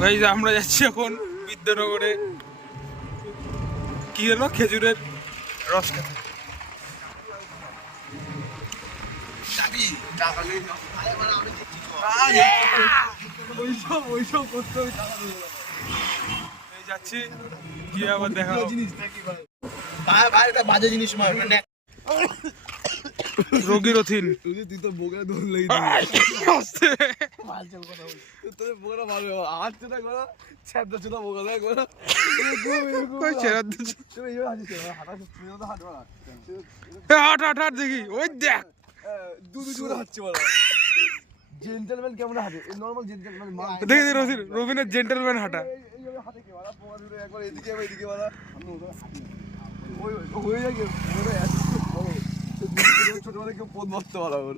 ভাই আমরা যাচ্ছি এখন বিদ্যানগরে, কি হলো খেজুরের রস খেতে। যাচ্ছি গিয়ে আবার দেখা বাজে জিনিস রোগীর অধীন তুই তো বোকা ধরলেই তোর বোকা ভালো হাত চুটা করো ছ্যাদ চুটা বোকা দেয় করো হাট দেখি ওই দেখ হচ্ছে বলো জেন্টলম্যান কেমন হাঁটে নরমাল জেন্টলম্যান দেখি রবিনের জেন্টলম্যান হাঁটা এইভাবে হাঁটে কি বলা পোকা দূরে একবার এদিকে এদিকে বলা ওই হয়ে যায় ছোটবেলা কেউ পদ বসতে পারা ওর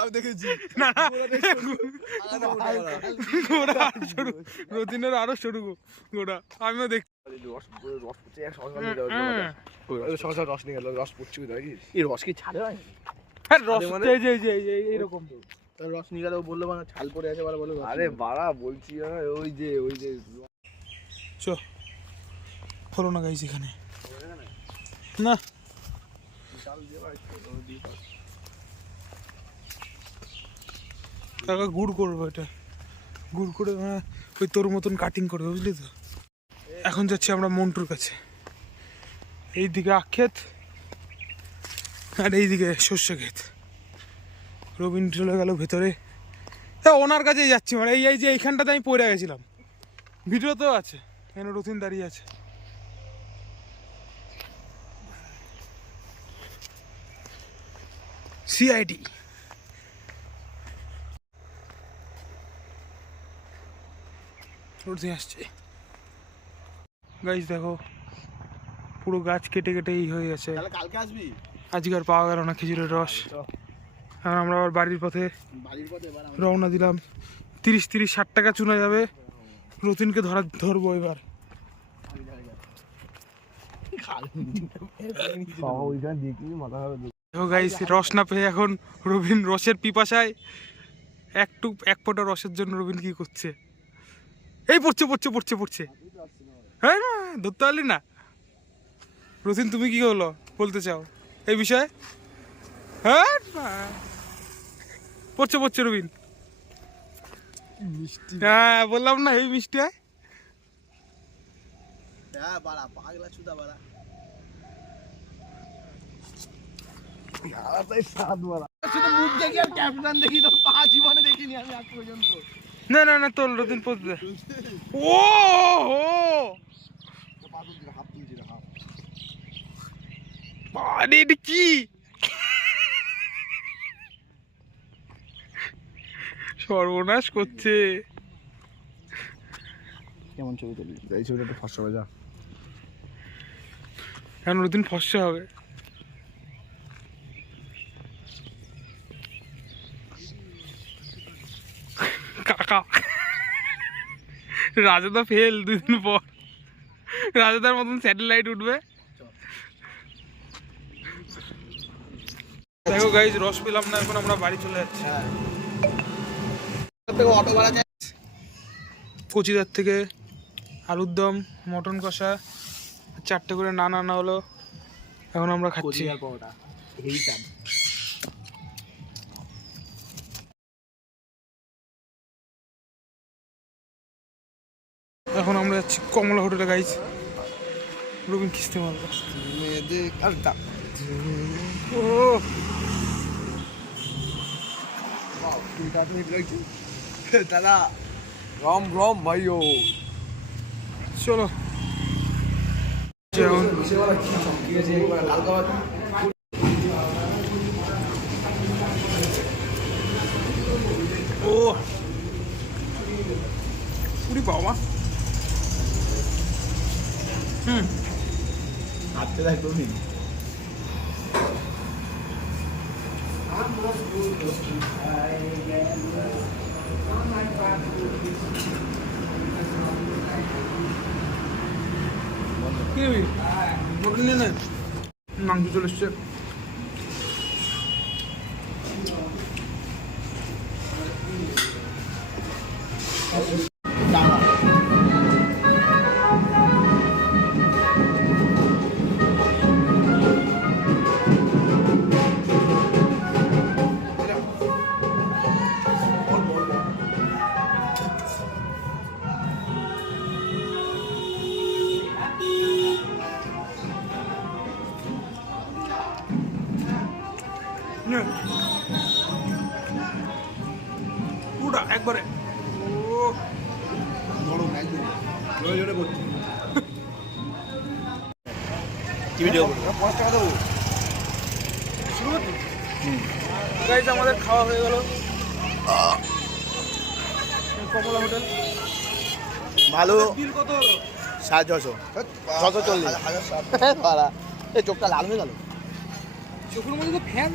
আমি দেখেছি রতিনের আরো সরু গোটা আমিও দেখছি রস নিয়ে গেল রস পড়ছি এই রস কি ছাড়ে হয় এইরকম রস নিয়ে গেল বললো মানে ছাল পড়ে আছে বলো আরে বাড়া বলছি ওই যে হলো না গাইস এখানে না কাকা গুড় করবো, এটা গুড় করে ওই তোর মতন কাটিং করবে বুঝলি তো। এখন যাচ্ছি আমরা মন্টুর কাছে, এইদিকে আখ ক্ষেত আর এইদিকে সর্ষে ক্ষেত। রবিন চলে গেল ভেতরে, ওনার কাছেই যাচ্ছি মানে এই যে এইখানটাতে আমি পড়ে গেছিলাম, ভিডিওতেও আছে এখানে রতিন দাঁড়িয়ে আছে। সিআইডি আসছে গাইস, দেখো পুরো গাছ কেটে কেটে এই হয়ে গেছে। কালকে আসবি? আজকে আর পাওয়া গেল না খেজুরের রস। আর আমরা আবার বাড়ির পথে রওনা দিলাম। 30-60 টাকা চুনা যাবে। রতিনকে ধরবো এবার। গাইস রস না পেয়ে এখন রবিন রসের পিপাসায় এক ফোঁটা রসের জন্য রবিন কি করছে, এই পড়ছে হ্যাঁ না ধরতে পারলি না। রতিন তুমি কি হলো বলতে চাও এই বিষয়ে? হ্যাঁ পড়ছে রবিন, হ্যাঁ বললাম না এই মিষ্টি হয়। না তোর রতিন পড়তে ও কি সর্বনাশ করছে। কেমন ছবি তুলি এই ছবিটা একটু ফর্সা হবে, যা এখন রতিন ফর্সা হবে। কাকা রাজাদা ফেল 2 দিন পর, রাজাদার মতন স্যাটেলাইট উঠবে। দেখো গাইজ রস পেলাম না, এখন আমরা বাড়ি চলে যাচ্ছি। কচিদার থেকে আলুর দম, মটন কষা, 4টে করে নান আনা হলো, এখন আমরা খাচ্ছি। এখন আমরা যাচ্ছি কমলা হোটেলে গাইজ। রবিন কিস্তে মারবো ও দাদা রাম ভাইও চলো। ও পুরি বাবা হাতে দেখো নি কি নিবি? মটন নিয়ে নে। মাংস চলে এসছে। নে। পুরা একবারে। ও নরম একদম জোরে জোরে করছি কি ভিডিও 5 টাকা দেবো শুরু করতে গাইজ আমাদের খাওয়া হয়ে গেল কমলা হোটেল। ভালো বিল কত হলো? 650 640 এই চোখটা লাল হয়ে গেল চোখের মধ্যে তো ফ্যান।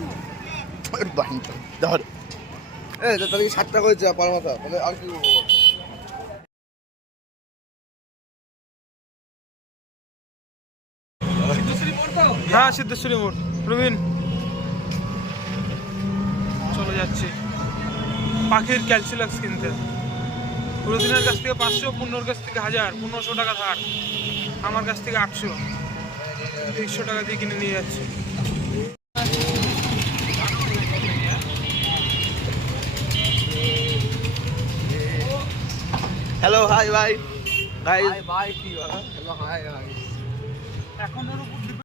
ধর তাহলে 60 টাকা করে যা পার মাথা তাহলে আর কি করবো হ্যাঁ সিদ্ধেশ্বরী মোড়। প্রবীণ চলে যাচ্ছে পাখির ক্যালসিলাক্স কিনতে। প্রতিদিনের কাছ থেকে 500, পূর্ণর কাছ থেকে 1000, 1500 টাকা ধার, আমার কাছ থেকে 800, 300 টাকা দিয়ে কিনে নিয়ে যাচ্ছে। হ্যালো হাই ভাই গাইস ভাই কি হ্যালো হাই হাই এখন ওর